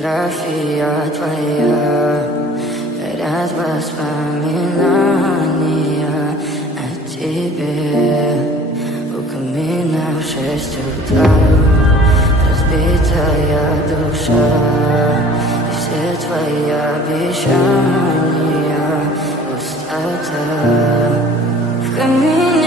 фотография твоя, горят воспоминания о тебе. У камина в 6 утра разбитая душа, и все твои обещания пустота. В камине